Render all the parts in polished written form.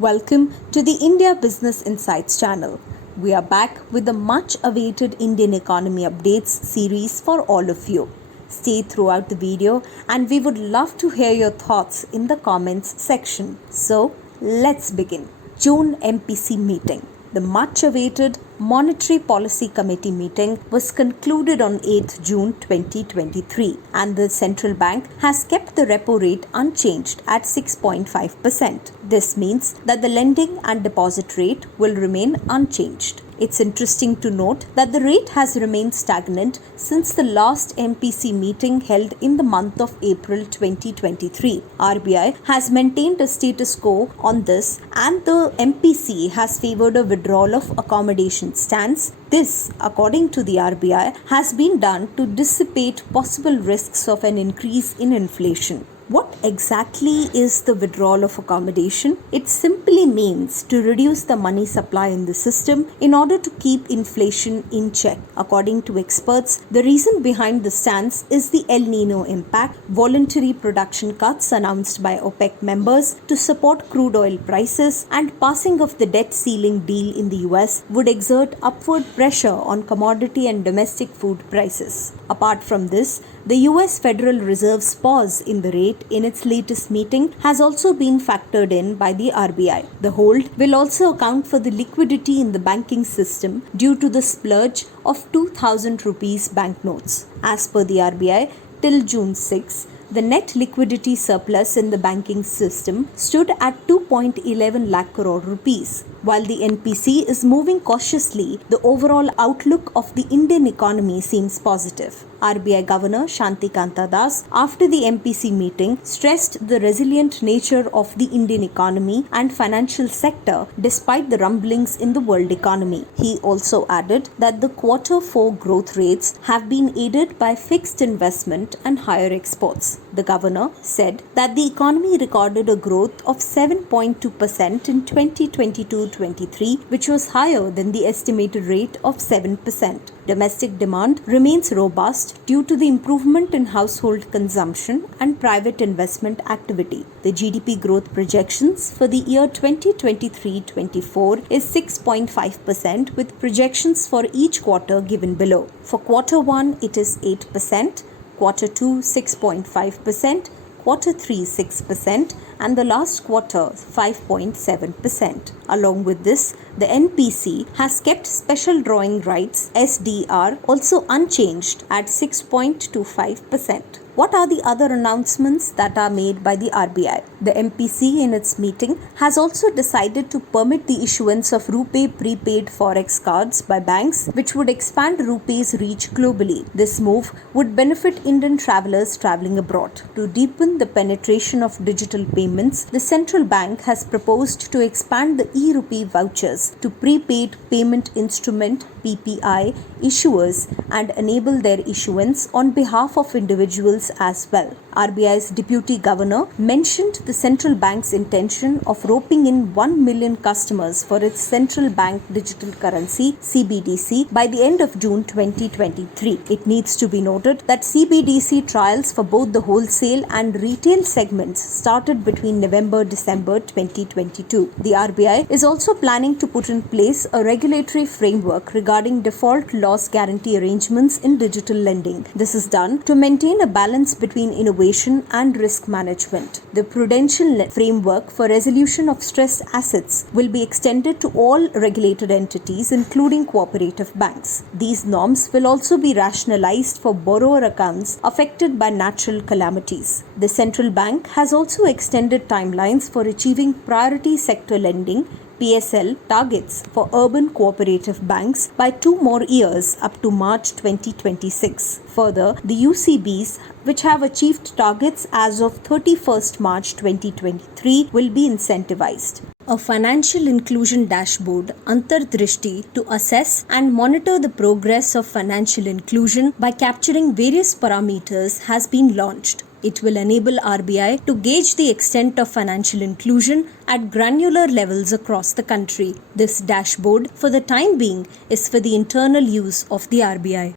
Welcome to the India Business Insights channel. We are back with the much awaited Indian economy updates series for all of you. Stay throughout the video and we would love to hear your thoughts in the comments section. So let's begin. June MPC meeting. The much awaited Monetary Policy Committee meeting was concluded on 8th June 2023 and the central bank has kept the repo rate unchanged at 6.5%. This means that the lending and deposit rate will remain unchanged. It's interesting to note that the rate has remained stagnant since the last MPC meeting held in the month of April 2023. RBI has maintained a status quo on this and the MPC has favored a withdrawal of accommodation stance. This, according to the RBI, has been done to dissipate possible risks of an increase in inflation. What exactly is the withdrawal of accommodation? It simply means to reduce the money supply in the system in order to keep inflation in check. According to experts, the reason behind the stance is the El Nino impact. Voluntary production cuts announced by OPEC members to support crude oil prices and passing of the debt ceiling deal in the US would exert upward pressure on commodity and domestic food prices. Apart from this, the US Federal Reserve's pause in the rate in its latest meeting has also been factored in by the RBI. The hold will also account for the liquidity in the banking system due to the splurge of 2,000 rupees banknotes. As per the RBI, till June 6, the net liquidity surplus in the banking system stood at 2.11 lakh crore rupees. While the NPC is moving cautiously, the overall outlook of the Indian economy seems positive. RBI Governor Shantikanta Das, after the MPC meeting, stressed the resilient nature of the Indian economy and financial sector despite the rumblings in the world economy. He also added that the Q4 growth rates have been aided by fixed investment and higher exports. The governor said that the economy recorded a growth of 7.2% in 2022-23, which was higher than the estimated rate of 7%. Domestic demand remains robust due to the improvement in household consumption and private investment activity. The GDP growth projections for the year 2023-24 is 6.5% with projections for each quarter given below. For Q1, it is 8%, Q2 6.5%, Q3 6%, and the last quarter 5.7%. Along with this, the NPC has kept special drawing rights SDR also unchanged at 6.25%. What are the other announcements that are made by the RBI? The MPC in its meeting has also decided to permit the issuance of RuPay prepaid Forex cards by banks, which would expand RuPay's reach globally. This move would benefit Indian travelers traveling abroad. To deepen the penetration of digital payments, the central bank has proposed to expand the e-rupee vouchers to prepaid payment instrument PPI issuers and enable their issuance on behalf of individuals as well. RBI's Deputy Governor mentioned the central bank's intention of roping in 1 million customers for its central bank digital currency CBDC by the end of June 2023. It needs to be noted that CBDC trials for both the wholesale and retail segments started between November-December 2022. The RBI is also planning to put in place a regulatory framework regarding default loss guarantee arrangements in digital lending. This is done to maintain a balance between innovation and risk management. The prudential framework for resolution of stressed assets will be extended to all regulated entities, including cooperative banks. These norms will also be rationalized for borrower accounts affected by natural calamities. The central bank has also extended timelines for achieving priority sector lending PSL targets for urban cooperative banks by 2 more years up to March 2026. Further, the UCBs which have achieved targets as of 31st March 2023 will be incentivized. A financial inclusion dashboard, Antardrishti, to assess and monitor the progress of financial inclusion by capturing various parameters has been launched. It will enable RBI to gauge the extent of financial inclusion at granular levels across the country. This dashboard, for the time being, is for the internal use of the RBI.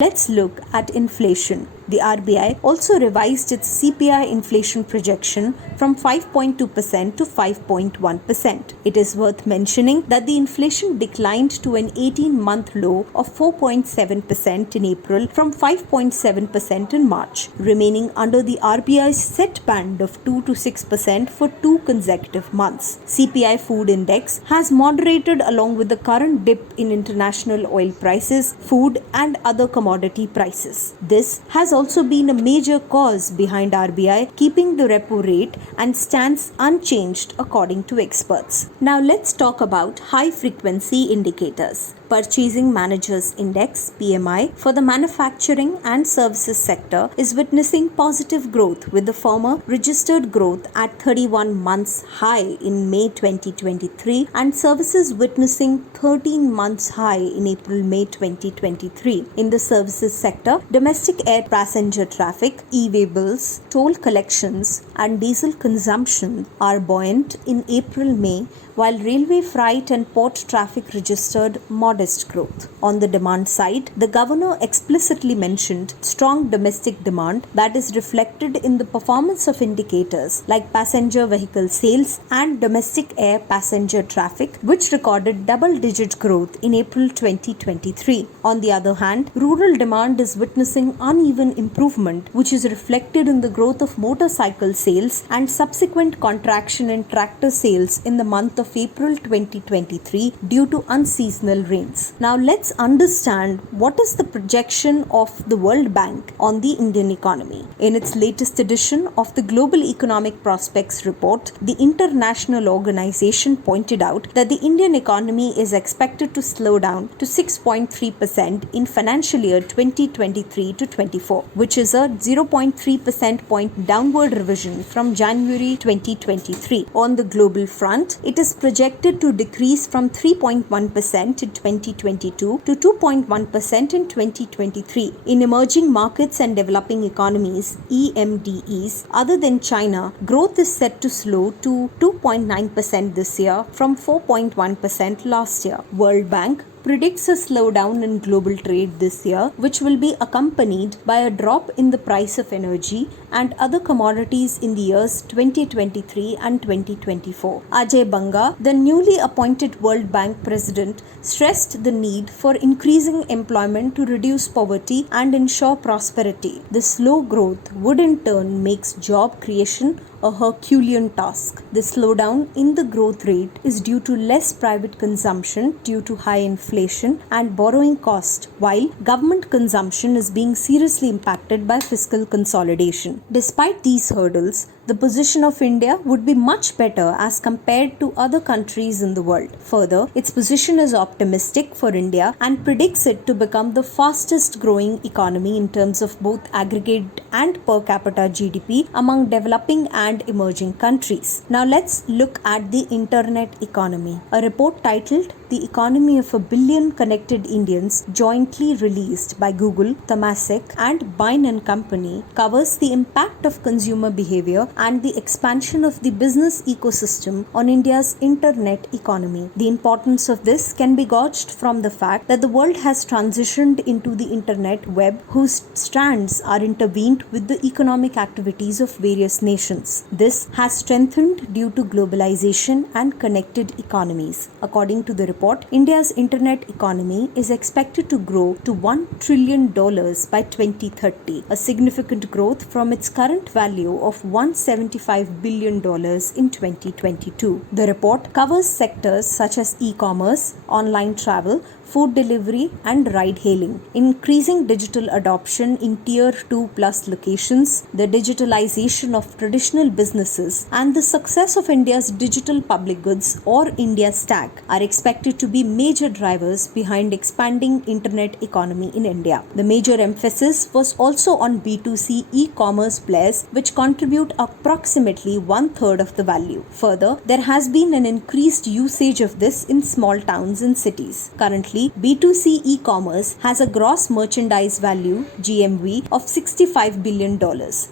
Let's look at inflation. The RBI also revised its CPI inflation projection from 5.2% to 5.1%. It is worth mentioning that the inflation declined to an 18-month low of 4.7% in April from 5.7% in March, remaining under the RBI's set band of 2 to 6% for 2 consecutive months. CPI food index has moderated along with the current dip in international oil prices, food and other commodity prices. This has also been a major cause behind RBI keeping the repo rate and stands unchanged according to experts. Now let's talk about high frequency indicators. Purchasing Managers Index (PMI) for the manufacturing and services sector is witnessing positive growth, with the former registered growth at 31 months high in May 2023 and services witnessing 13 months high in April-May 2023. In the services sector, domestic air passenger traffic, e-way bills, toll collections and diesel consumption are buoyant in April-May, while railway freight and port traffic registered modest growth. On the demand side, the governor explicitly mentioned strong domestic demand that is reflected in the performance of indicators like passenger vehicle sales and domestic air passenger traffic, which recorded double-digit growth in April 2023. On the other hand, rural demand is witnessing uneven improvement, which is reflected in the growth of motorcycle sales and subsequent contraction in tractor sales in the month of April 2023 due to unseasonal rains. Now let's understand what is the projection of the World Bank on the Indian economy. In its latest edition of the Global Economic Prospects Report, the international organization pointed out that the Indian economy is expected to slow down to 6.3% in financial year 2023 to 24, which is a 0.3% point downward revision from January 2023. On the global front, it is projected to decrease from 3.1% in 2022 to 2.1% in 2023. In emerging markets and developing economies (EMDEs) other than China, growth is set to slow to 2.9% this year from 4.1% last year. World Bank predicts a slowdown in global trade this year, which will be accompanied by a drop in the price of energy and other commodities in the years 2023 and 2024. Ajay Banga, the newly appointed World Bank president, stressed the need for increasing employment to reduce poverty and ensure prosperity. The slow growth would in turn make job creation a Herculean task. The slowdown in the growth rate is due to less private consumption due to high inflation and borrowing cost, while government consumption is being seriously impacted by fiscal consolidation. Despite these hurdles, the position of India would be much better as compared to other countries in the world. Further, its position is optimistic for India and predicts it to become the fastest growing economy in terms of both aggregate and per capita GDP among developing and emerging countries. Now let's look at the internet economy. A report titled "The Economy of a Billion Connected Indians," jointly released by Google, Temasek and Bain & Company, covers the impact of consumer behavior and the expansion of the business ecosystem on India's internet economy. The importance of this can be gauged from the fact that the world has transitioned into the internet web, whose strands are intervened with the economic activities of various nations. This has strengthened due to globalization and connected economies. According to the report, India's internet economy is expected to grow to $1 trillion by 2030, a significant growth from its current value of $175 billion in 2022. The report covers sectors such as e-commerce, online travel, food delivery and ride-hailing, increasing digital adoption in Tier 2 plus locations, the digitalization of traditional businesses, and the success of India's digital public goods or India Stack are expected to be major drivers behind expanding internet economy in India. The major emphasis was also on B2C e-commerce players, which contribute approximately 1/3 of the value. Further, there has been an increased usage of this in small towns and cities. Currently, Similarly, B2C e-commerce has a gross merchandise value GMV of $65 billion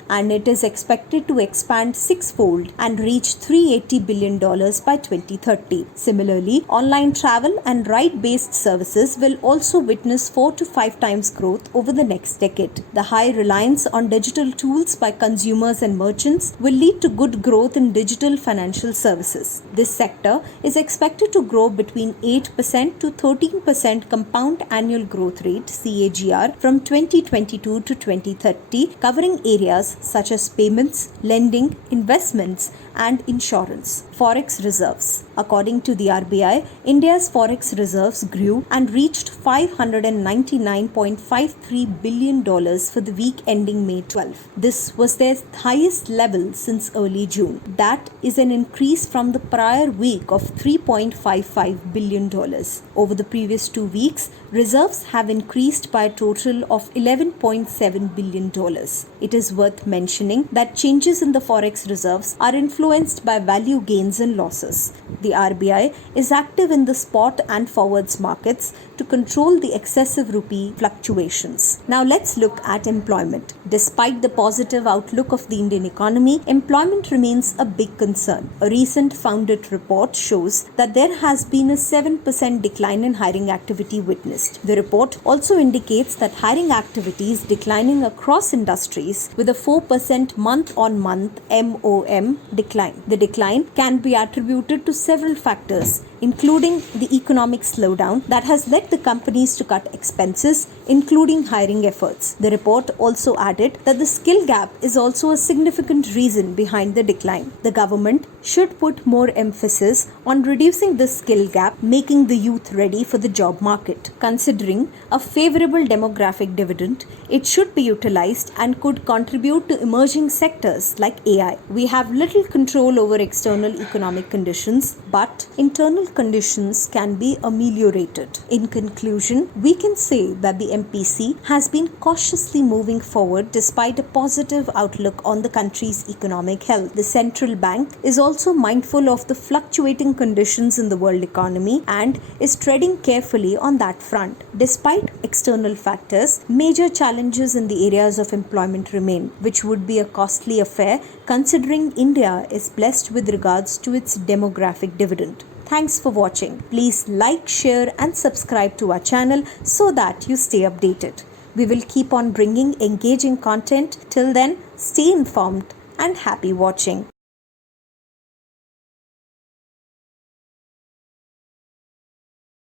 and it is expected to expand sixfold and reach $380 billion by 2030. Similarly, online travel and ride-based services will also witness 4 to 5 times growth over the next decade. The high reliance on digital tools by consumers and merchants will lead to good growth in digital financial services. This sector is expected to grow between 8% to 13% compound annual growth rate CAGR from 2022 to 2030, covering areas such as payments, lending, investments, and insurance. Forex reserves. According to the RBI, India's forex reserves grew and reached $599.53 billion for the week ending May 12. This was their highest level since early June. That is an increase from the prior week of $3.55 billion. Over the previous 2 weeks, reserves have increased by a total of $11.7 billion. It is worth mentioning that changes in the forex reserves are influenced by value gains and losses. The RBI is active in the spot and forwards markets to control the excessive rupee fluctuations. Now let's look at employment. Despite the positive outlook of the Indian economy, employment remains a big concern. A recent Founded report shows that there has been a 7% decline in hiring activity witnessed. The report also indicates that hiring activity is declining across industries with a 4% month-on-month MOM decline. The decline can be attributed to several factors, including the economic slowdown that has led the companies to cut expenses, including hiring efforts. The report also added that the skill gap is also a significant reason behind the decline. The government should put more emphasis on reducing the skill gap, making the youth ready for the job market. Considering a favorable demographic dividend, it should be utilized and could contribute to emerging sectors like AI. We have little control over external economic conditions, but internal conditions can be ameliorated. In conclusion, we can say that the MPC has been cautiously moving forward despite a positive outlook on the country's economic health. The central bank is also mindful of the fluctuating conditions in the world economy and is treading carefully on that front. Despite external factors, major challenges in the areas of employment remain, which would be a costly affair considering India is blessed with regards to its demographic dividend. Thanks for watching. Please like, share and subscribe to our channel so that you stay updated. We will keep on bringing engaging content. Till then, stay informed and happy watching.